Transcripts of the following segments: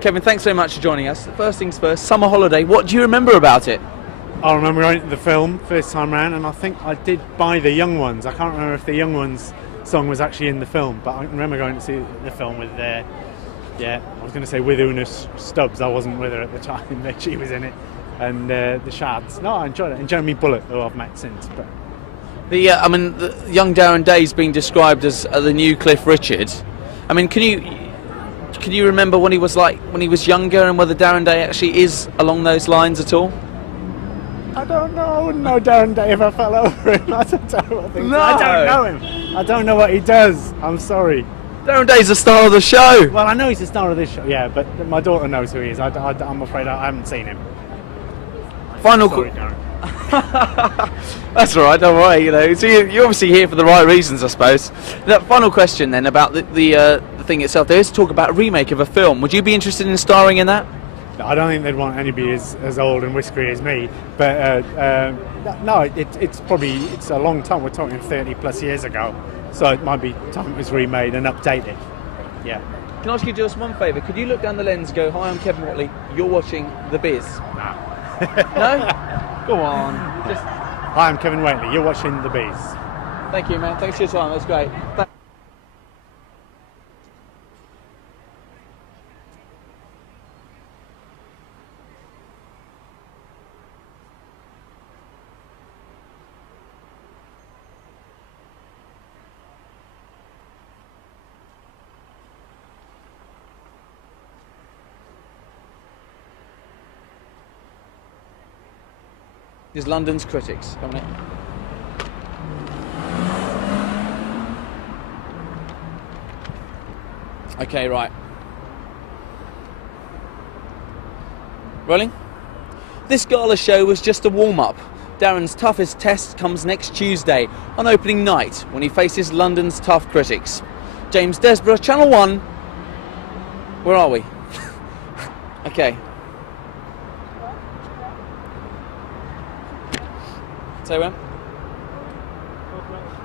Kevin, thanks so much for joining us. First things first, summer holiday. What do you remember about it? I remember going to the film first time round, and I think I did buy the Young Ones. I can't remember if the Young Ones song was actually in the film, but I remember going to see the film with I was going to say with Una Stubbs. I wasn't with her at the time, but she was in it, and the Shads. No, I enjoyed it. And Jeremy Bullock, who I've met since. But The young Darren Day's been described as the new Cliff Richard. I mean, can you remember when he was younger, and whether Darren Day actually is along those lines at all? I don't know. I wouldn't know Darren Day if I fell over him. I don't know what things. No. I don't know him. I don't know what he does. I'm sorry. Darren Day's the star of the show. Well, I know he's the star of this show, yeah, but my daughter knows who he is. I'm afraid I haven't seen him. Final Sorry, Darren. That's all right, don't worry. You know, so you're obviously here for the right reasons, I suppose. The final question then about the thing itself. There is talk about a remake of a film. Would you be interested in starring in that? I don't think they'd want anybody as old and whiskery as me, but no, it's a long time. We're talking 30 plus years ago, so it might be time it was remade and updated. Yeah. Can I ask you to do us one favour? Could you look down the lens and go, "Hi, I'm Kevin Whately. You're watching The Biz." No. No? Go on. Just... Hi, I'm Kevin Whately. You're watching The Bees. Thank you, man. Thanks for your time. That's great. Is London's critics coming in? Okay, right. Rolling? This gala show was just a warm-up. Darren's toughest test comes next Tuesday on opening night when he faces London's tough critics. James Desborough, Channel 1. Where are we? Okay. Say when?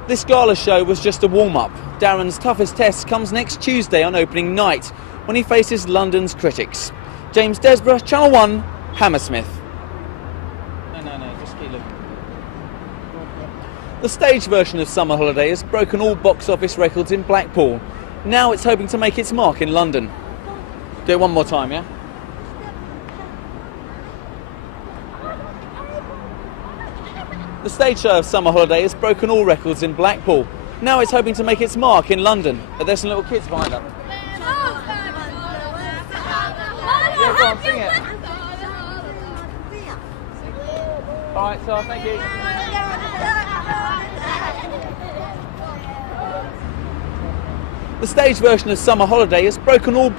This gala show was just a warm-up. Darren's toughest test comes next Tuesday on opening night when he faces London's critics. James Desborough, Channel 1, Hammersmith. No, just keep looking. The stage version of Summer Holiday has broken all box office records in Blackpool. Now it's hoping to make its mark in London. Do it one more time, yeah? The stage show of Summer Holiday has broken all records in Blackpool. Now it's hoping to make its mark in London. But there's some little kids behind us. Yeah, go on, sing it. Alright, so thank you. The stage version of Summer Holiday has broken all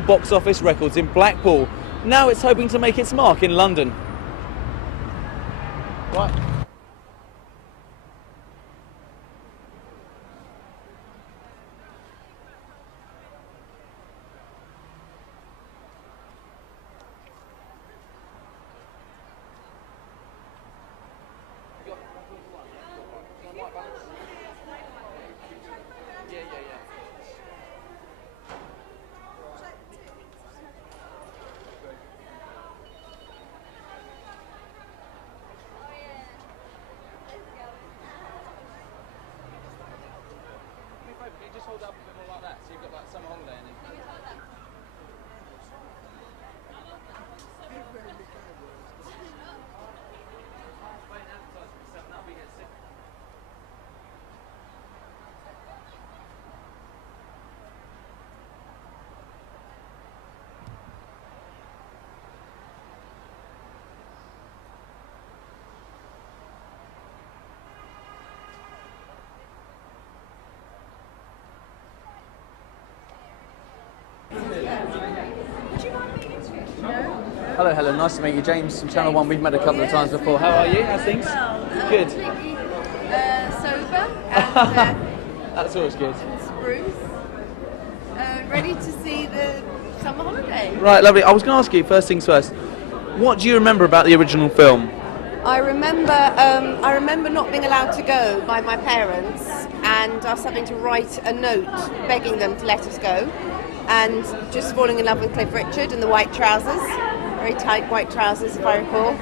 box office records in Blackpool. Now it's hoping to make its mark in London. Right. Just hold up a bit more like that, so you've got like Summer Holiday in it. Hello Helen, nice to meet you. James from Channel 1, we've met a couple of times before. How are you? How's things? Good. Sober and That's always good. spruce. Ready to see the summer holiday. Right, lovely. I was going to ask you, first things first, what do you remember about the original film? I remember not being allowed to go by my parents and us having to write a note begging them to let us go, and just falling in love with Cliff Richard and the white trousers, very tight white trousers if I recall.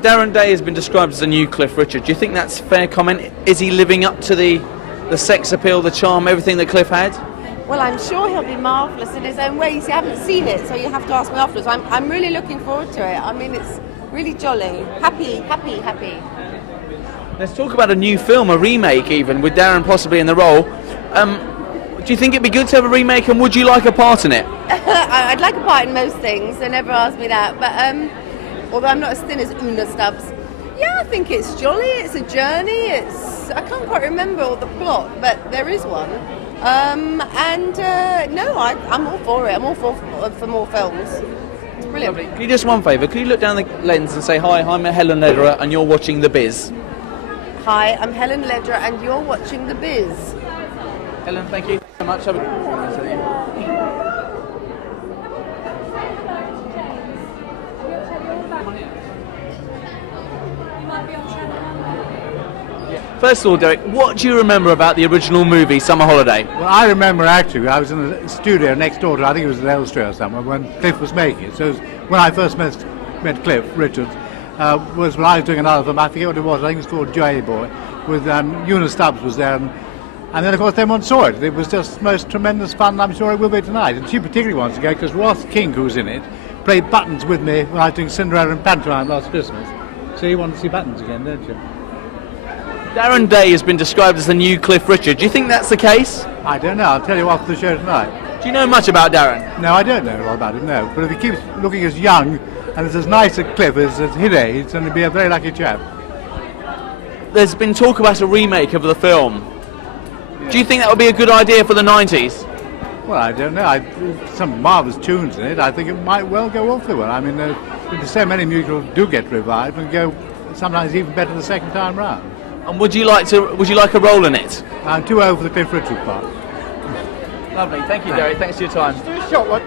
Darren Day has been described as the new Cliff Richard. Do you think that's a fair comment? Is he living up to the sex appeal, the charm, everything that Cliff had? Well, I'm sure he'll be marvellous in his own way. You see, I haven't seen it, so you have to ask me afterwards. I'm really looking forward to it. I mean, it's really jolly. Happy. Let's talk about a new film, a remake even, with Darren possibly in the role. Do you think it'd be good to have a remake, and would you like a part in it? I'd like a part in most things, so never ask me that. But although I'm not as thin as Una Stubbs, yeah, I think it's jolly. It's a journey. I can't quite remember all the plot, but there is one. No, I'm all for it. I'm all for more films. It's brilliant. Lovely. Can you do us one favour? Can you look down the lens and say, hi, I'm Helen Lederer and you're watching The Biz? Hi, I'm Helen Lederer and you're watching The Biz. Helen, thank you so much. Have a... First of all, Derek, what do you remember about the original movie, Summer Holiday? Well, I remember actually, I was in the studio next door to, I think it was in Elstree or somewhere, when Cliff was making it. So when I first met Cliff Richards, was when I was doing another film, I forget what it was, I think it was called Joy Boy, with Una Stubbs was there, and then of course everyone saw it. It was just the most tremendous fun, and I'm sure it will be tonight. And she particularly wants to go, because Ross King, who's in it, played Buttons with me when I was doing Cinderella and Pantomime last Christmas. So you want to see Buttons again, don't you? Darren Day has been described as the new Cliff Richard. Do you think that's the case? I don't know, I'll tell you after the show tonight. Do you know much about Darren? No, I don't know all about him, no. But if he keeps looking as young and as nice a Cliff as at his age, then he'd be a very lucky chap. There's been talk about a remake of the film. Yeah. Do you think that would be a good idea for the 90s? Well, I don't know. Some marvellous tunes in it. I think it might well go awfully well. I mean, there's so many musicals do get revived and go sometimes even better the second time round. And would you like a role in it? I'm too old for the Cliff Richard part. Lovely, thank you, Darren. Thanks for your time. Just do a short one.